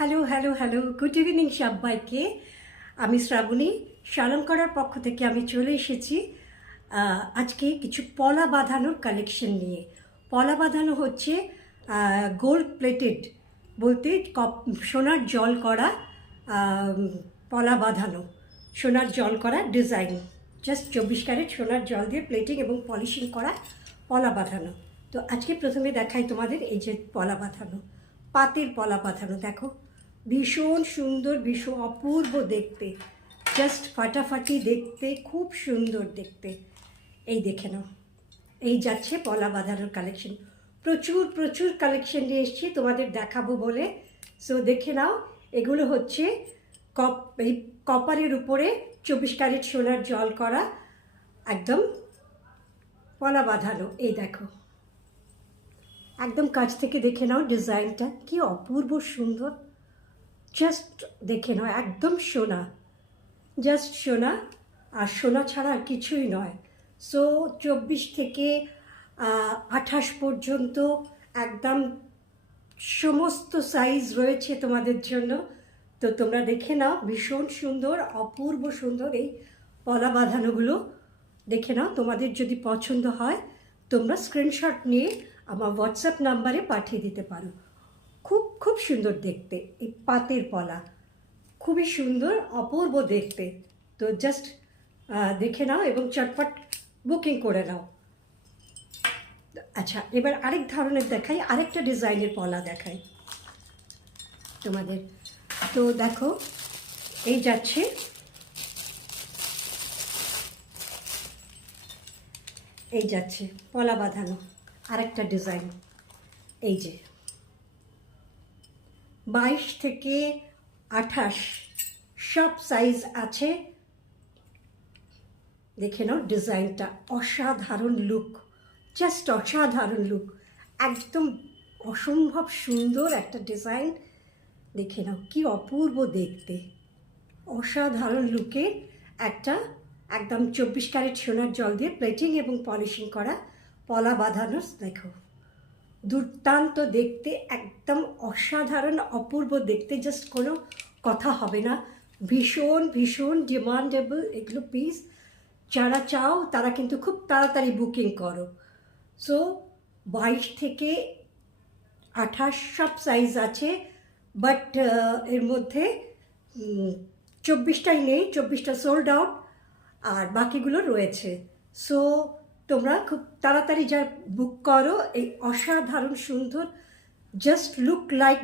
Hello hello hello good evening সবাইকে। আমি শ্রাবণী শালঙ্করার পক্ষ থেকে আমি চলে এসেছি আজকে কিছু পলা বাঁধানোর কালেকশন নিয়ে। পলা বাঁধানো হচ্ছে গোল্ড প্লেটেড বলতে সোনার জল করা পলা বাঁধানো, সোনার জল করা ডিজাইন, জাস্ট 24 ক্যারেট সোনার জল দিয়ে প্লেটিং এবং পলিশিং করা পলা বাঁধানো। তো আজকে প্রথমে দেখাই তোমাদের এই যে পলা বাঁধানো, পাতের পলা বাঁধানো। দেখো ভীষণ সুন্দর, ভীষণ অপূর্ব দেখতে, জাস্ট ফাটাফাটি দেখতে, খুব সুন্দর দেখতে। এই দেখে নাও, এই যাচ্ছে পলা বাঁধানোর কালেকশন। প্রচুর প্রচুর কালেকশন নিয়ে এসেছি তোমাদের দেখাবো বলে। সো দেখে নাও, এগুলো হচ্ছে এই কপারের উপরে 24 ক্যারেট সোনার জল করা একদম পলা বাঁধানো। এই দেখো, একদম কাছ থেকে দেখে নাও ডিজাইনটা কি অপূর্ব সুন্দর। জাস্ট দেখে নাও, একদম সোনা, জাস্ট সোনা, আর সোনা ছাড়া আর কিছুই নয়। সো 24 থেকে 28 পর্যন্ত একদম সমস্ত সাইজ রয়েছে তোমাদের জন্য। তো তোমরা দেখে নাও, ভীষণ সুন্দর, অপূর্ব সুন্দর এই পলা বাঁধানোগুলো দেখে নাও। তোমাদের যদি পছন্দ হয় তোমরা স্ক্রিনশট নিয়ে আমার হোয়াটসঅ্যাপ নাম্বারে পাঠিয়ে দিতে পারো। খুব খুব সুন্দর দেখতে এই পাতের পলা, খুবই সুন্দর, অপূর্ব দেখতে। তো জাস্ট দেখে নাও এবং চটপট বুকিং করে নাও। আচ্ছা, এবার আরেক ধরনের দেখাই, আরেকটা ডিজাইনের পলা দেখাই তোমাদের। তো দেখো, এই যাচ্ছে এই যাচ্ছে পলা বাঁধানো আরেকটা ডিজাইন। এই যে 22 থেকে 28 সব সাইজ আছে। দেখে নাও ডিজাইনটা, অসাধারণ লুক, জাস্ট অসাধারণ লুক, একদম অসম্ভব সুন্দর একটা ডিজাইন। দেখে নাও কি অপূর্ব দেখতে, অসাধারণ লুকে একটা একদম 24 ক্যারেট সোনার জল দিয়ে প্লেটিং এবং পলিশিং করা পলা বাঁধানো। দেখো দুর্দান্ত দেখতে, একদম অসাধারণ অপূর্ব দেখতে, জাস্ট কোনো কথা হবে না। ভীষণ ভীষণ ডিমান্ডেবল এগুলো পিস। যারা চাও তারা কিন্তু খুব তাড়াতাড়ি বুকিং করো। সো 22 থেকে 28 সব সাইজ আছে, বাট এর মধ্যে 24টাই নেই, 24টা সোল্ড আউট, আর বাকিগুলো রয়েছে। সো তোমরা খুব তাড়াতাড়ি যা বুক করো। এই অসাধারণ সুন্দর, জাস্ট লুক লাইক